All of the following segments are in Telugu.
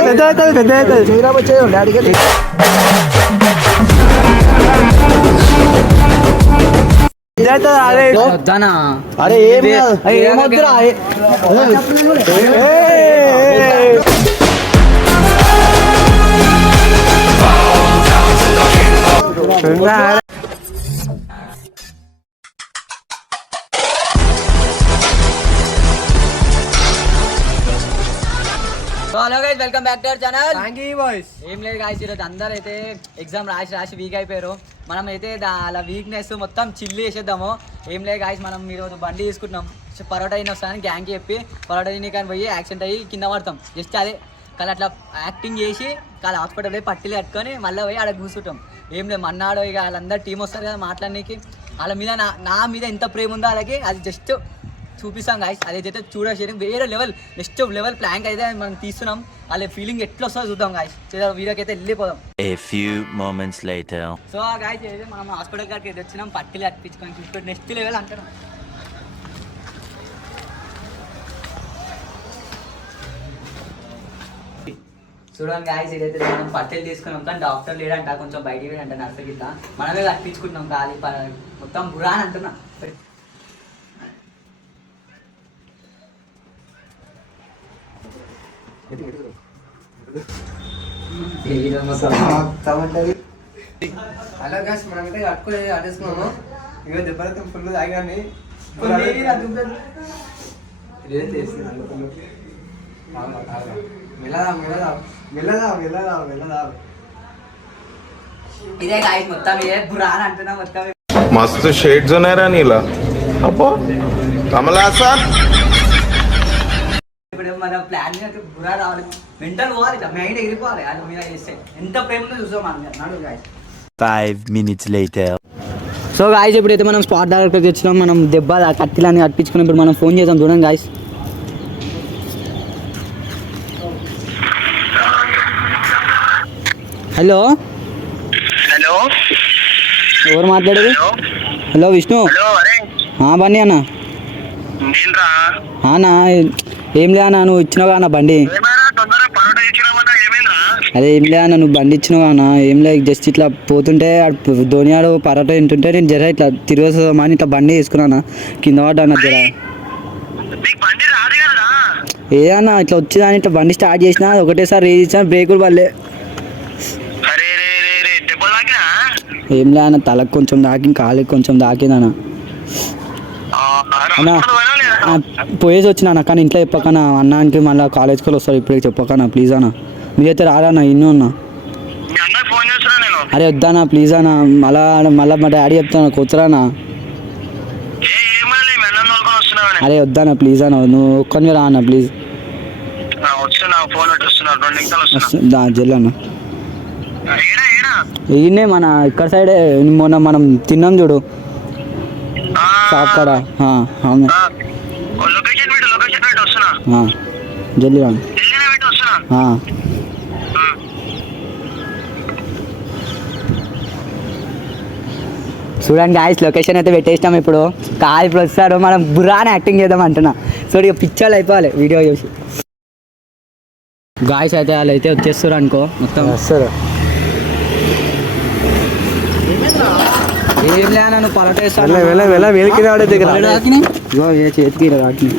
పెద్ద పెద్ద అరే. ఏమొద్దురా? Hello guys welcome back to our channel ఏం లేదు గాయస్ ఈరోజు అందరూ అయితే ఎగ్జామ్ రాసి రాసి వీక్ అయిపోయారు. మనం అయితే అలా వీక్నెస్ మొత్తం చిల్లు చేసేద్దాము. ఏం లేదు గాయస్ మనం ఈరోజు బండి తీసుకుంటున్నాం. పరోటా అయిన వస్తానని గ్యాంగ్కి చెప్పి పరోటా తిని కానీ పోయి యాక్సిడెంట్ అయ్యి కింద పడతాం. జస్ట్ అదే. కానీ అట్లా యాక్టింగ్ చేసి కాదు హాస్పిటల్ పోయి పట్టిలు కట్టుకొని మళ్ళీ పోయి ఆడ కూర్చుంటాం. ఏం లేదు మన్నాడు ఇక వాళ్ళందరూ టీం వస్తారు కదా మాట్లాడడానికి వాళ్ళ మీద నా నా మీద ఎంత ప్రేమ ఉందో అలాగే అది జస్ట్ చూపిస్తాం గాయస్ అదైతే చూడేసి వేరే లెవెల్ నెక్స్ట్ లెవెల్ ప్లాంక్ అయితే మనం తీస్తున్నాం. వాళ్ళ ఫీలింగ్ ఎట్లా వస్తుందో చూద్దాం గాయస్ వీడియోకి అయితే వెళ్ళిపోదాం. A few moments later. So ఆ గాయస్ అయితే మనం హాస్పిటల్ కాడికి అయితే వచ్చినాం పట్టిలు అర్పించుకొని చూసుకొని నెక్స్ట్ లెవెల్ అంటున్నాం. చూడండి గాయస్ ఇదైతే మనం పట్టెలు తీసుకున్నాం కానీ డాక్టర్ లేడంట కొంచెం బయటికి వెళ్ళంట నర్సు గిట్లా. మనమే కట్టించుకుంటున్నాం గాలి మొత్తం అని అంటున్నా. అలా గాస్ మనమైతే కట్టుకొని ఆడేసుకున్నాము ఇంకా దెబ్బలతో ఫుల్ తాగాని ఏం చేసింది మెల్లదా మెల్లదా మెల్లదా మెల్లదా మెల్లదా ఇదే గాయస్ మొత్తం ఇదే బురా అని అంటున్నా మొత్తం మస్తు షేడ్స్ ఉన్నాయరా నీలా. అబ్బో. కమలాసా? మన ప్లాన్ బురా రావాలి. మెంటల్ పోవాలి ఇట్లా మైండ్ ఎగిరిపోవాలి. అది మీద చేస్తే ఎంత ప్రేమ ఉందో చూసాం మనం నడు guys Five minutes later. So guys ఇప్పుడైతే మనం స్పాట్ డాక్టర్ తెచ్చినాం. మనం దెబ్బ కత్తిలని కట్టించుకుని ఇప్పుడు మనం ఫోన్ చేద్దాం. చూడండి గాయస్ హలో హలో ఎవరు మాట్లాడేది? హలో విష్ణు బండి అన్న. నేనురా. అన్నా ఏం లే అన్న నువ్వు ఇచ్చినావు అన్న బండి అదే ఏం లే అన్న నువ్వు బండి ఇచ్చినావు అన్న. ఏం లే జస్ట్ ఇట్లా పోతుంటే ఆడు ధోనియాడు పరోటా తింటుంటే నేను జర ఇట్లా తిరిగి వస్తుందామని ఇట్లా బండి వేసుకున్నాను కింద పడ్డా జర. రాదు కదరా ఏదన్నా ఇట్లా వచ్చిందని ఇట్లా బండి స్టార్ట్ చేసిన ఒకటేసారి రేజ్ ఇచ్చిన బ్రేకులు పడలే. ఏం లే అన్న తలకు కొంచెం దాకి కాలికి కొంచెం దాకిందన్న అన్నా. పోయేసి వచ్చిన అన్న కానీ ఇంట్లో చెప్పకనా? అన్నానికి మళ్ళీ కాలేజ్కి వస్తారు ఇప్పుడే చెప్పకనా? ప్లీజ్ అన్న. మీరైతే రారన్న ఇన్నో అన్న. అరే వద్దనా ప్లీజ్ అన్న. మళ్ళా మళ్ళీ మా డాడీ చెప్తాను వస్తున్నావు అరే వద్దనా ప్లీజ్ అన్న. నువ్వు ఒక్కరిని రా అన్న ప్లీజ్ ఈయనే మన ఇక్కడ సైడే మొన్న మనం తిన్నాం చూడు. షాప్ కాడ. అవును ఆ, ఓ లొకేషన్ పెట్టు లొకేషన్ పెట్టి వస్తున్నా ఆ, జల్దీ రా ఢిల్లీలో పెట్టి వస్తున్నా ఆ. ఉమ్. చూడండి గాయస్ లొకేషన్ అయితే పెట్టేసినాం ఇప్పుడు కాదు ఇప్పుడు వస్తారు మనం బురాని యాక్టింగ్ చేద్దాం అంటున్నా సో ఇక పిక్చర్లు అయిపోవాలి వీడియో చూసి గాయస్ అయితే వాళ్ళు అయితే వచ్చేస్తారు అనుకో మొత్తం వస్తారు ఏం లేనా నువ్వు పలటేస్తాను వెళ్ళ వెళ్ళ వెళ్ళ వెలికి రాడే దగ్గర చేతికి తాకినాయి.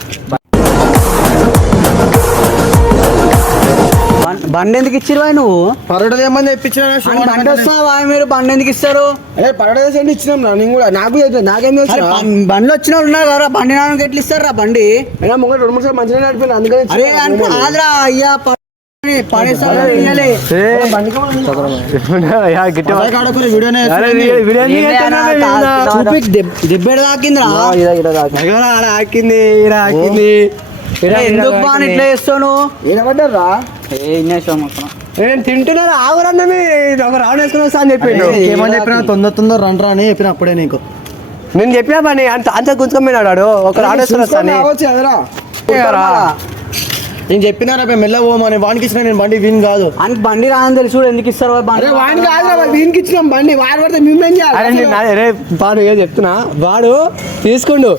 బండి ఎందుకు ఇచ్చిరు నువ్వు? పరోటా ఏమని తెప్పించిన బండి వస్తావా మీరు? బండి ఎందుకు ఇస్తారు? అరే పరోటా చేసి ఇచ్చినాం నేను కూడా నాకు నాకేం బండ్లు వచ్చిన ఉన్నారు కదా బండి నాన్నకి ఎట్లా ఇస్తారు రా బండి? ముంగ రెండు మూడు సార్లు మంచిగా నడిపోయినా అందుకని అరే కాదురా అయ్యా ఎందుకు దెబ్బేడ తాకిందిరా బాగా. ఇట్లా చేస్తావు నువ్వు నేను తింటున్నాను ఆగురన్న ఒక రౌండ్ వేసుకుని వస్తా అని చెప్పిండు. ఏమని చెప్పినా తొందర తొందర రండి అని చెప్పిన అప్పుడే నీకు. నేను చెప్పినా పని అంత అంత గుంజుకొని వాడు. ఒక ఆడేస్తారు వస్తాను. రావచ్చు కదరా. నేను చెప్పినారా మెల్ల పోమని వానికి ఇచ్చిన నేను బండి విన్ కాదు. ఆయనకి బండి రాదని తెలుసు కూడా ఎందుకు ఇస్తారు బండి? అరే వాడిని కాదురా వాడు వీనికి ఇచ్చినాం బండి. వాడు పడితే మేమేం అరే చేయాలి? నేను అరే వాడు ఏదో చెప్తున్నా. వాడు తీసుకుండు.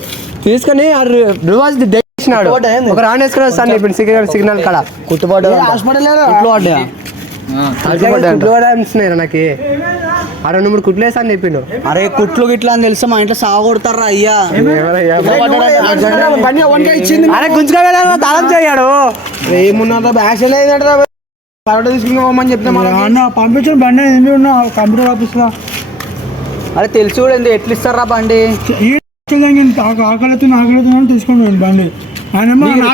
తీసుకొని రివాజ్ చేసినాడు ఒక రౌండ్ వేసుకొని వస్తాను ఇప్పుడు సిగ్నల్ సిగ్నల్ కాడ కుట్టుబాటు హాస్పిటల్ నాకు ఆ రెండు మూడు కుట్లు వేస్తా అని చెప్పిండు అరే కుట్లు గిట్లా అని తెలుసా మా ఇంట్లో సాగొడతారా అయ్యా బండి వంకాయ ఇచ్చింది అరే గుంజుకోవాలి తాళం చేయాడు ఏమున్నా యాక్షన్ అయిందంటారా పరోటా తీసుకుని పోమని చెప్తే మన పంపించిన బండి ఎందుకు ఉన్నా కంప్యూటర్ ఆఫీస్లో అరే తెలుసు కూడా ఎట్లా ఇస్తారా బండి ఆకలితో ఆకలితో తీసుకొని బండి నీకు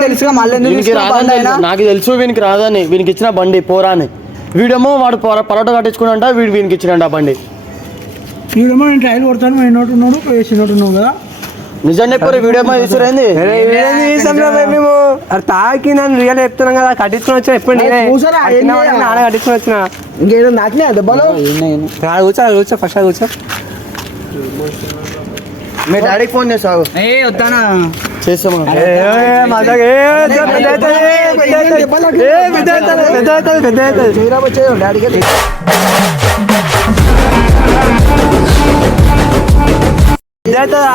తెలుసు వీనికి రాదని అయినా? నాకు తెలుసు వీనికి రాదని. వీనికి ఇచ్చిన బండి పోరా అని వీడేమో వాడు పొర- పరోటా కట్టించుకున్నాడంట వీడు వీనికి ఇచ్చినంట ఆ బండి. వీడేమో నేను ట్రైల్ కొడతాను మా ఇన్నోటి ఉన్నాడు వేసినట్టు ఉన్నావు కదా. నిజం చెప్పారు వీడేమో తీసుకురైంది మేము. అరే తాకి నన్ను రియల్ చెప్తున్నాం కదా కట్టించుకొని వచ్చిన ఎప్పుడు నేనే. నాన్న కట్టించుకొని వచ్చిన. ఇంకేదో నాకినా దెబ్బలు కూర్చో ఆడ కూర్చో ఫస్ట్ కూర్చో. మీ డాడీకి ఫోన్ చేసావు ఏ వద్దానా ఏ, పెద్ద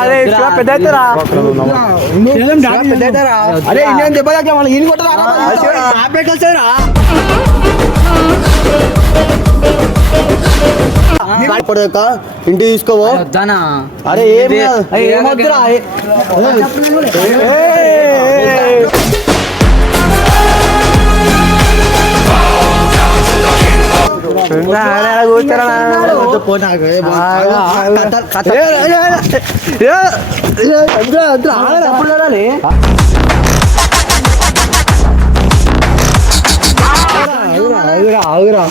అరే, పెద్ద ఇండియన్ దెబ్బ కలిసేదిరా. పడక ఇంటికి తీసుకోవో అరే ఏం ఏమొద్దురా కూర్చోరా. ఆగరా. ఆగురా,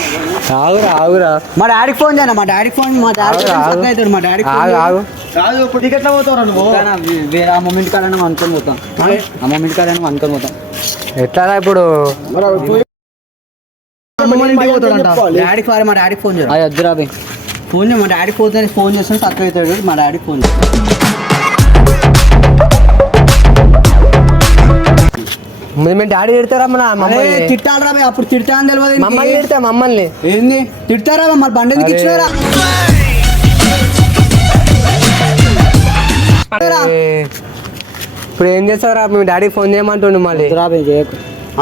ఆగురా, ఆగురా. మా డాడీకి ఫోన్ చేయనా? మా డాడీకి ఫోన్ మా డాడీ అవుతాడు మా డాడీకి ఫోన్ ఆగు. ఆగు. కాదు ఇప్పుడు టికెట్ ఎట్లా పోతావురా నువ్వు? వద్దానా, వే- వేరే ఆ మూమెంట్ అనుకొని పోతాం. ఆ మూమెంట్ కాడైనా అనుకొని పోతాం. ఎట్లారా ఇప్పుడు? డాడీకి వారి మా డాడీకి ఫోన్ అది వద్దురా ఫోన్ చేయి మా డాడీకి ఫోన్ చేసి ఫోన్ చేస్తాను సక్కగా అవుతాడు మా డాడీకి ఫోన్ చేయి. మేము డాడీ తిడతారా మన మమ్మల్ని? తిట్టాలరా బే అప్పుడు తిడతా అని తెలియదు. మమ్మల్ని తిడతా మమ్మల్ని. ఏంది? తిడతారా? మరి బండి ఎందుకు. ఇచ్చినారా ఇప్పుడు ఏం చేస్తారా మీ డాడీ ఫోన్ చేయమంటుండు మళ్ళీ.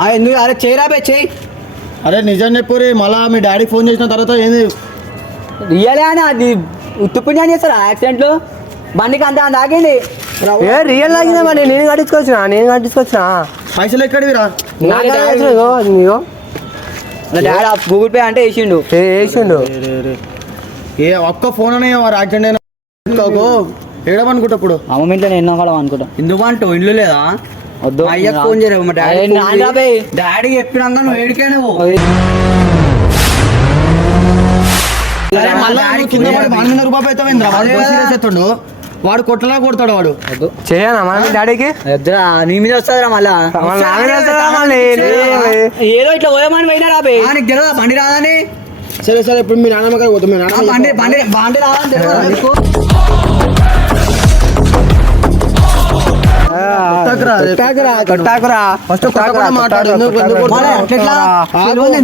ఆ, ఎందుకు? అరే చేయరా బే చేయి. అరే నిజం చెప్పురి మళ్ళా మీ డాడీకి ఫోన్ చేసిన తర్వాత ఏంది? రియలే అని అది ఉత్తుపుణ్యం చేస్తారా యాక్సిడెంట్లో బండికి అంత ఆగింది. ఏ రియల్ లాగిందా మరి? నేను కట్టించుకొచ్చిన నేను కట్టించుకొచ్చిన. పైసలు ఎక్కడివిరా గూగుల్ పే అంటే వేసిండు. ఏ, వేసిండు. ఏ ఒక్క ఫోన్ అనే యాక్సిడెంట్ అయినా ఏడమనుకుంటా ఇప్పుడు ఆ మూమెంట్లో నేను కూడా అనుకుంటా. ఎందుకు అంటావు ఇల్లు లేదా? వద్దు. అయ్యా ఫోన్ చేయరు? మా డాడీ డాడీ చెప్పినాక నువ్వు ఏడికే నువ్వు. మళ్ళా కింద పడి వాడి మీద రూపాయి అవుతావేంద్రా వాడు వాడు కొట్టలా కొడతాడు వాడు? చేయనా మన డాడీకి? నీ మీద వస్తుందిరా మళ్ళా? ఏదో ఇట్లా పోయామని పోయినా రాబే నీకు తెలియదా బండి రాదని? సరే సరే ఇప్పుడు మీ నాన్నమ్మ గారు పోతాం. మీ నాన్నమ్మ బండి బండి బండి రాదని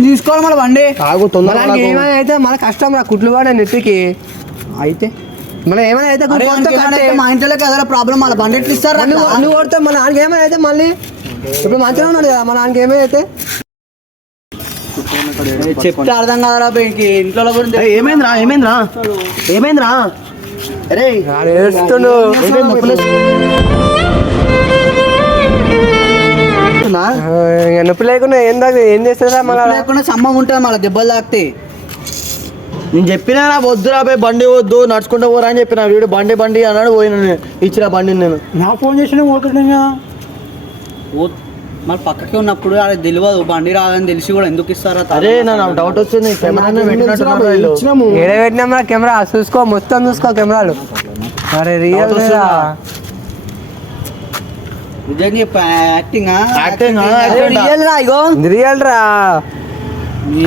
తీసుకోవాలి మళ్ళీ బండి. ఆగు తొందర మనకి ఏమైనా అయితే మన కష్టం రా కుట్లు పడే నెత్తికి. అయితే మనం ఏమైనా అయితే మా ఇంట్లో కదా ప్రాబ్లం మళ్ళీ బండి ఇస్తారు నువ్వు నువ్వు కొడితే మన నాన్నకి ఏమైనా అయితే మళ్ళీ ఇప్పుడు మంచిగా ఉన్నాడు కదా మన నాన్నకి ఏమైనా అయితే. చెప్తే అర్థం కాదురా ఇంట్లో గురించి ఏమైందిరా ఏమైందిరా? ఏమైందిరా? అరే ఏడుస్తుండు. నొప్పి లేకుండా ఏం దాకా ఏం చేస్తుందా మన లేకుండా సమ్మం ఉంటుంది మళ్ళీ దెబ్బలు తాకితే. నేను చెప్పినా నా వద్దురా పోయి బండి వద్దు నడుచుకుంటూ పోరా అని చెప్పిన. వీడు బండి బండి అన్నాడు పోయిన నేను. ఇచ్చిన బండిని నేను. నా ఫోన్ చేసిన పోతుండే కదా మరి పక్కకే ఉన్నప్పుడు అది తెలియదు బండి రాదని తెలిసి కూడా ఎందుకు ఇస్తారా అరే నా నాకు డౌట్ వచ్చింది కెమెరా పెట్టినట్టున్నారు వీళ్ళు. ఏడ పెట్టినా కెమెరా? చూసుకో మొత్తం చూసుకో కెమెరాలు. అరే రియల్ వస్తుందా? నిజంగా చెప్పు, యాక్టింగ్ Acting ఆ? Acting ఆ? రియల్ రా ఇగో. రియల్ రా.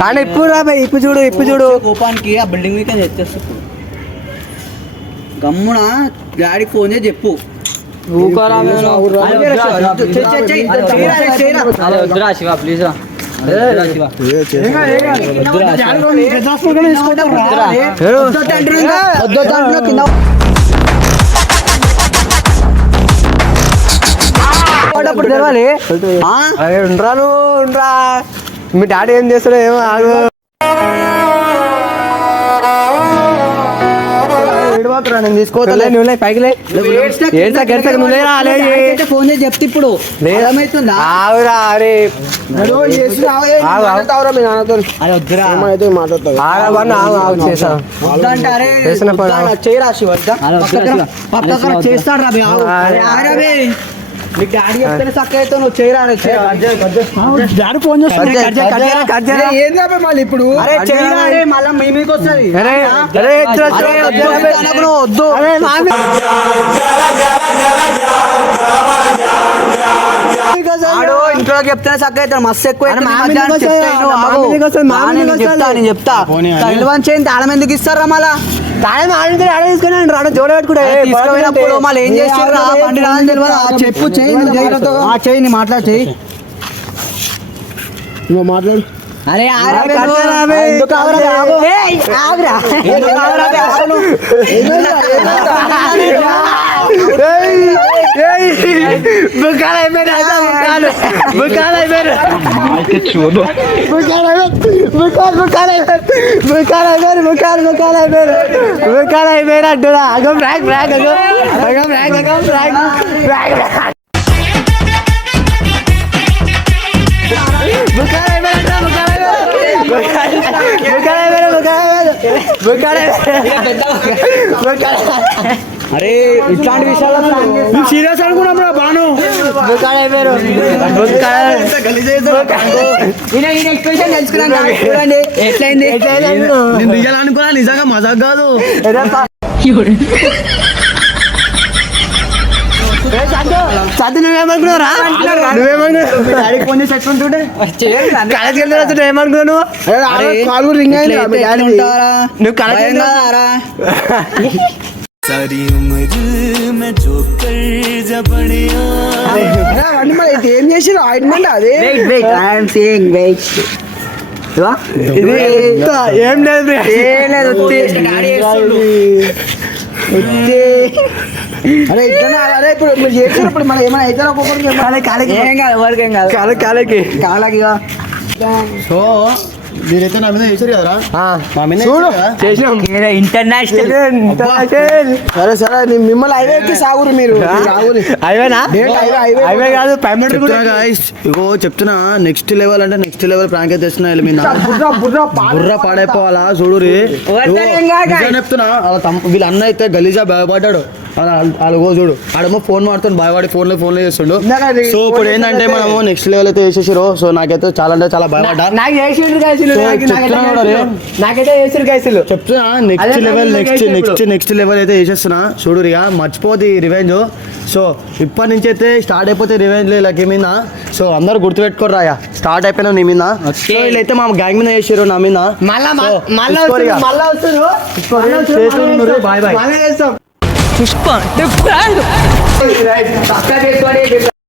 కానీ ఇప్పుడు రా బే, ఇప్పు చూడు ఇప్పు చూడు. కోపానికి ఆ బిల్డింగ్ వీకెండ్ తెచ్చేస్తా. గమ్మున డాడీకి ఫోన్ చేసి చెప్పు. అరే వద్దురా శివ ప్లీజ్ రా. అప్పుడు తెలవాలి. అరే ఉండరా నువ్వు ఉండరా. మీ డాడీ ఏం చేస్తాడో ఏమో ఆగు. నేను పైకి ఫోన్ చేసి చెప్తే ఇప్పుడు. అరే. చేస్తాడు రా నీకు డాడీ చెప్తేనే చక్క అయితే నువ్వు చేయరా. డాడీ ఫోన్ చేస్తాను చేయి. మళ్ళీ ఇప్పుడు? మళ్ళీ మీ మీకు వస్తుంది. వద్దు, ఇంట్లో చెప్తేనే చక్క అయితే మస్తు ఎక్కువ చెప్తా నేను. చెప్తా. తైలవాన్ చేయండి తాళం ఎందుకు ఇస్తారా మళ్ళా? తాళం ఆడింది ఆడ తీసుకుని రాడు జోడ పెట్టుకుంటే. తీసుకుపోయినప్పుడు మళ్ళీ ఏం చేసారు రా? బండి రా అని తెలియదు ఆ చెప్పు చేయి నువ్వు చేయి. ఆ చేయి నీ మాట్లాడు చేయి నువ్వు మాట్లాడు. అరే ఆగురా బే, కట్ నువ్వు. చేయరా బే. ఎందుకు ఆగురా బే, ఆగు. ఏయ్, ఆగురా. ఎందుకు ఆగురా బే, ఆగు నువ్వు. బుక్కాలు అయిపోయినా బుక్కాలు బుక్కాలు అయిపోయినా బుక్కాలు బుక్కాలు బుక్కాలు అయిపోయారు బుక్కాలు అయిపోయారు బుక్కాలు బుక్కాలు అయిపోయారు బుక్కాలు అయిపోయారు అంటున్నా అగం బ్రాక్ బ్రాక్ అగం అగం బ్రాక్ అగం బ్రాక్ బ్రాక్ అరే ఇట్లాంటి విషయాల్లో సీరియస్ అనుకున్నాం రా బాను. ఎట్లయింది? రియల్ అనుకున్నా నిజంగా మజాక్ కాదు. చదువు నువ్వేమనుకున్నావురా? నువ్వేమనుకున్నావు? ఫోన్ చేసి కాలు రింగ్ అయింది నువ్వు మరి ఏం చేసి ఆయింట్మెంట్ అదే? Wait wait I'm saying wait ఇది ఎంత? ఏం లేదు. ఏం లేదు ఉత్తి. అరే ఇట్లనే అరే ఇప్పుడు మీరు చేసినప్పుడు మన ఏమైనా అయితే ఒక్కొక్కరికి కాలే కాలేకి ఏం కాదు ఎవరికి ఏం కాదు. కాలే కాలేకి. కాలాకి సో మీరైతే నా మీద వేసారు కదరా? ఆ, మా మీద చూడు? చేసినాం. ఇంటర్నేషనల్. సరే సరే ని- మిమ్మల్ని హైవే ఎక్కి సాగురు మీరు. డేట్ హైవే కాదు పేమెంట్ guys, ఇగో చెప్తున్నా నెక్స్ట్ లెవెల్ అంటే నెక్స్ట్ లెవెల్ ప్రాంక్ అయితే తెస్తున్నా వీళ్ళ మీద. బుర్ర బుర్ర పాడు బుర్ర పాడైపోవాలా. నిజం చెప్తున్నా వాళ్ళ అన్న అయితే గలీజా భయపడ్డాడు వాళ్ళగో చూడు. ఆడేమో ఫోన్ మాడుతాడు భయపడి ఫోన్లో ఫోన్లో చేస్తుండు సో ఇప్పుడు ఏంటంటే. మనము నెక్స్ట్ లెవెల్ అయితే వేసేసారు సో నాకైతే చాలా అంటే చాలా భయపడ్డా. చెప్తున్నా నెక్స్ట్ లెవెల్ నాకు నెక్స్ట్ నెక్స్ట్. నెక్స్ట్ లెవెల్ అయితే వేసేస్తున్నా చూడు రియా మర్చిపోద్ది రివెంజ్ సో ఇప్పటి నుంచి అయితే స్టార్ట్ అయిపోతే రివెంజ్ లకి మీద. సో అందరు గుర్తుపెట్టుకోరు రాయా స్టార్ట్ అయిపోయినా నీ మీద. వీళ్ళైతే మా గ్యాంగ్ మీద వేసారు నా మీద. బాయ్ బాయ్ మళ్ళా చేస్తాం పుష్ప సబ్స్క్రైబ్ చేసుకోండి